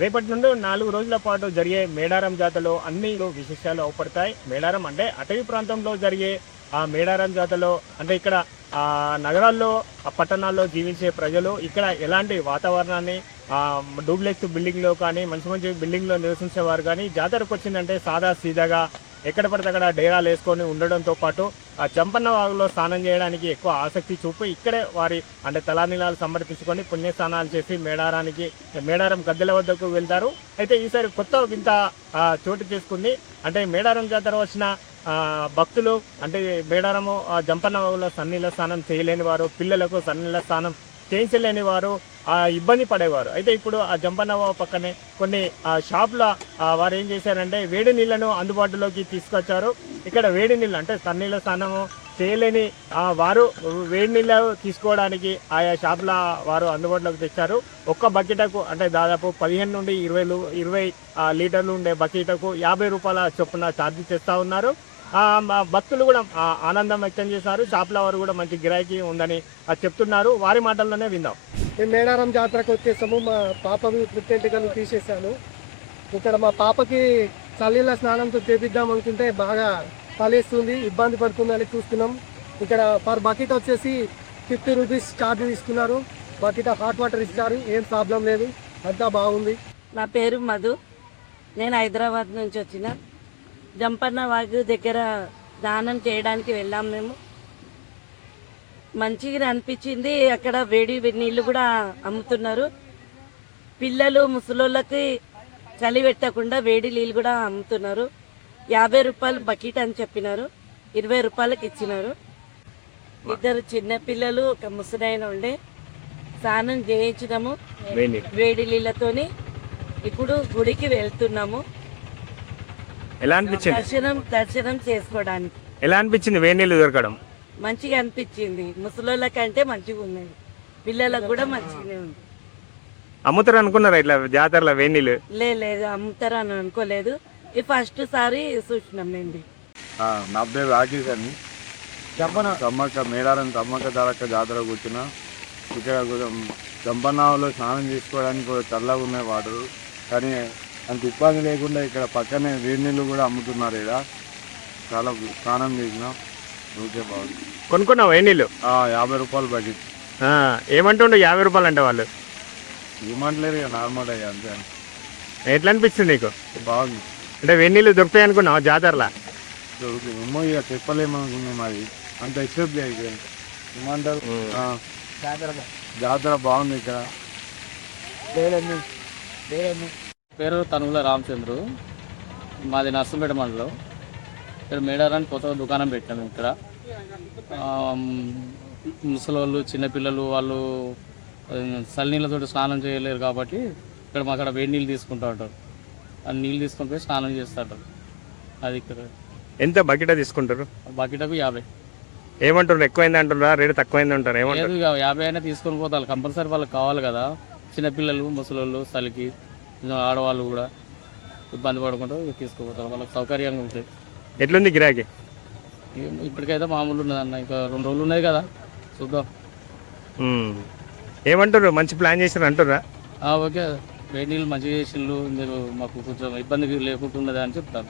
రేపటి నుండి నాలుగు రోజుల పాటు జరిగే మేడారం జాతలో అన్ని విశేషాలు అవపడతాయి. మేడారం అంటే అటవీ ప్రాంతంలో జరిగే ఆ మేడారం జాతరలో అంటే ఇక్కడ ఆ నగరాల్లో ఆ పట్టణాల్లో జీవించే ప్రజలు ఇక్కడ ఎలాంటి వాతావరణాన్ని ఆ డూప్లెక్స్ బిల్డింగ్లో కానీ మంచి మంచి బిల్డింగ్లో నివసించేవారు కానీ జాతరకు వచ్చిందంటే సాదా సీదాగా ఎక్కడ పడితే అక్కడ డేరాలు వేసుకొని ఉండడంతో పాటు ఆ చంపన్న వాగులో స్నానం చేయడానికి ఎక్కువ ఆసక్తి చూపి ఇక్కడే వారి అంటే తలానీలాలు సమర్పించుకొని పుణ్యస్నానాలు చేసి మేడారానికి మేడారం గద్దెల వద్దకు వెళ్తారు. అయితే ఈసారి కొత్త వింత చోటు చేసుకుంది అంటే మేడారం జాతర వచ్చిన భక్తులు అంటే మేడారము ఆ, జంపన్న వాగులో సన్నీళ్ళ స్నానం చేయలేని వారు పిల్లలకు సన్నీళ్ళ స్నానం చేయించలేని వారు ఆ, ఇబ్బంది పడేవారు. అయితే ఇప్పుడు ఆ జంపన్న పక్కనే కొన్ని ఆ, షాపుల వారు ఏం చేశారంటే వేడి నీళ్ళను అందుబాటులోకి తీసుకొచ్చారు. ఇక్కడ వేడి నీళ్ళు అంటే సన్నీళ్ళ స్నానము చేయలేని వారు వేడి నీళ్ళు తీసుకోవడానికి ఆయా షాపుల వారు అందుబాటులోకి తెచ్చారు. ఒక్క బకెటకు అంటే దాదాపు పదిహేను నుండి ఇరవై ఇరవై లీటర్లు ఉండే బకెటకు యాభై రూపాయల చొప్పున ఛార్జ్ చేస్తూ ఉన్నారు. భక్తులు కూడా ఆనందం వ్యక్తం చేశారు. షాపుల వారు కూడా మంచి గిరాకీ ఉందని చెప్తున్నారు. వారి మాటల్లోనే విందాం. మేము మేడారం జాతరకు వచ్చేసాము. మా పాపకి పుట్టెంటికలు తీసేసాను ఇక్కడ మా పాపకి చల్లీల స్నానంతో చేపిద్దాం అనుకుంటే బాగా తలేస్తుంది ఇబ్బంది పడుతుందని చూస్తున్నాం. ఇక్కడ పర్ బకెట్ వచ్చేసి ఫిఫ్టీ రూపీస్ ఛార్జ్ తీసుకున్నారు. బకెట్ హాట్ వాటర్ ఇస్తారు. ఏం ప్రాబ్లం లేదు. అంతా బాగుంది. నా పేరు మధు. నేను హైదరాబాద్ నుంచి వచ్చిన. జంపన్న వాగు దగ్గర దానం చేయడానికి వెళ్ళాం మేము. మంచిగా అనిపించింది. అక్కడ వేడి నీళ్ళు కూడా అమ్ముతున్నారు. పిల్లలు ముసలోళ్ళకి చలి పెట్టకుండా వేడి నీళ్ళు కూడా అమ్ముతున్నారు. యాభై రూపాయలు బకెట్ అని చెప్పినారు. ఇరవై రూపాయలకి ఇచ్చినారు. ఇద్దరు చిన్న పిల్లలు ఒక ముసలాయన ఉండే. స్నానం చేయించినాము. వేడి వేడి నీళ్ళతోని ఇప్పుడు గుడికి వెళ్తున్నాము. ఎలా అనిపించింది దర్శనం దర్శనం చేసుకోవడానికి. ఎలా అనిపించింది? వేడి నీళ్ళు దొరకడం? మంచిగా అనిపించింది. ముసలోళ్ళ కంటే మంచిగా ఉన్నది. పిల్లలకు కూడా మంచిగానే ఉంది. అమ్ముతారు అనుకున్నారా ఇట్లా జాతరలో వేడి నీళ్ళు? లే లేదు అమ్ముతారు అని అనుకోలేదు. ఇది ఫస్ట్ సారి చూసినాం ఆ, నా పేరు రాకేష్ అని. చెప్పన తమ్మక్క మేడారం తమ్మక్క తారక్క జాతర కూర్చున్నా. ఇక్కడ కొంచెం చంపనావలో స్నానం చేసుకోవడానికి కూడా చల్లగా ఉన్నాయి వాటర్. కానీ అంత ఇబ్బంది లేకుండా ఇక్కడ పక్కనే వేడి నీళ్ళు కూడా అమ్ముతున్నారు ఇక్కడ. చాలా స్నానం చేసిన. ఓకే బాగుంది. కొనుక్కున్నావు వేడి నీళ్ళు? ఆ, యాభై రూపాయలు బకెట్. ఆ, ఏమంటుండు యాభై రూపాయలు అంటే వాళ్ళు? ఏమంటలేరు ఇక నార్మల్ అయ్యా అంతే. ఎట్లా అనిపిస్తుంది నీకు? బాగుంది. అంటే వేడి నీళ్ళు దొరుకుతాయి అనుకున్నావు జాతరలా? దొరుకుతుంది ఏమో ఇక చెప్పలేమనుకున్నాం అది అంత ఎక్సెప్ట్ లేదు. ఏమంటారు? ఆ. జాతర బాగుంది ఇక్కడ. పేరు తనువుల రామచంద్రు. మాది నర్సంపేట మండలం. ఇక్కడ మేడారానికి కొత్త దుకాణం పెట్టాము ఇక్కడ. ముసలోళ్ళు చిన్నపిల్లలు వాళ్ళు చల్లనీళ్ళతో స్నానం చేయలేరు కాబట్టి ఇక్కడ మా అక్కడ వేడి నీళ్ళు తీసుకుంటూ ఉంటారు. ఆ నీళ్ళు తీసుకొని పోయి స్నానం చేస్తారు అది ఇక్కడ. ఎంత బకెట్ తీసుకుంటారు? బకెటకు యాభై. ఏమంటారు ఎక్కువైంది అంటారా రేటు తక్కువైంది అంటారు ఏమంటారు యాభై అయినా తీసుకొని పోతారు. కంపల్సరీ వాళ్ళకి కావాలి కదా. చిన్నపిల్లలు ముసలోళ్ళు చలికి ఆడవాళ్ళు కూడా ఇబ్బంది పడకుండా తీసుకుపోతారు. వాళ్ళకి సౌకర్యంగా ఉంటుంది ఎట్లుంది గిరాకీ? ఇప్పటికైతే మామూలు ఉన్నది అన్న. ఇంకా రెండు రోజులు ఉన్నాయి కదా చూద్దాం. ఏమంటారు మంచి ప్లాన్ చేశారు అంటారా ఓకే. వేడి నీళ్ళు మంచిగా చేసిండ్రు మీరు మాకు కొంచెం ఇబ్బంది లేకుండా అని చెప్తాను.